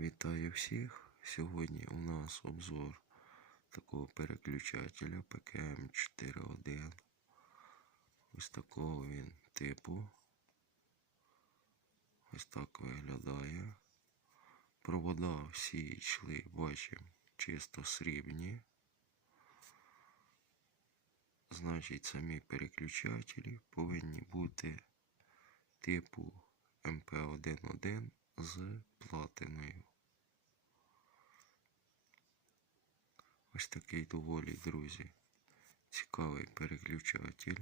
Вітаю всіх! Сьогодні у нас обзор такого переключателя PKM41. Ось такого він типу. Ось так виглядає. Провода всі йшли, бачимо, чисто срібні. Значить, самі переключателі повинні бути типу МП11 з платиною. Ось такий доволі, друзі, цікавий переключатель.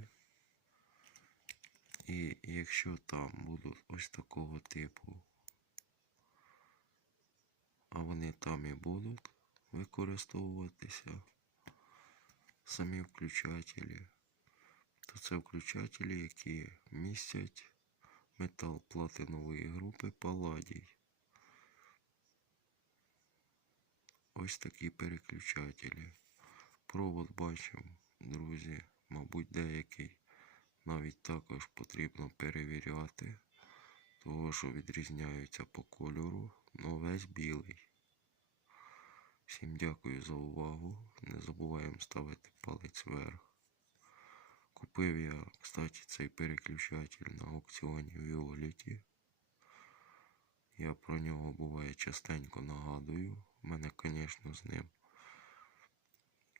І якщо там будуть ось такого типу, а вони там і будуть використовуватися, самі включателі, то це включателі, які містять метал платинової групи Палладій. Ось такі переключателі. Провод бачимо, друзі, мабуть, деякий навіть також потрібно перевіряти, того що відрізняються по кольору, но весь білий. Всім дякую за увагу. Не забуваємо ставити палець вверх. Купив я, кстати, цей переключатель на аукціоні Віоліті. Я про нього буває частенько нагадую. У мене, звісно, з ним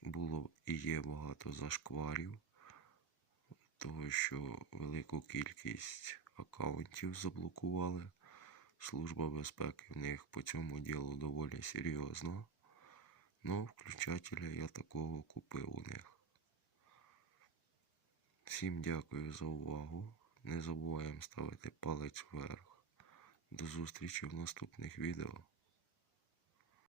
було і є багато зашкварів, того що велику кількість аккаунтів заблокували. Служба безпеки в них по цьому ділу доволі серйозна. Ну, включателя я такого купив у них. Всім дякую за увагу. Не забуваємо ставити палець вверх. До зустрічі в наступних відео.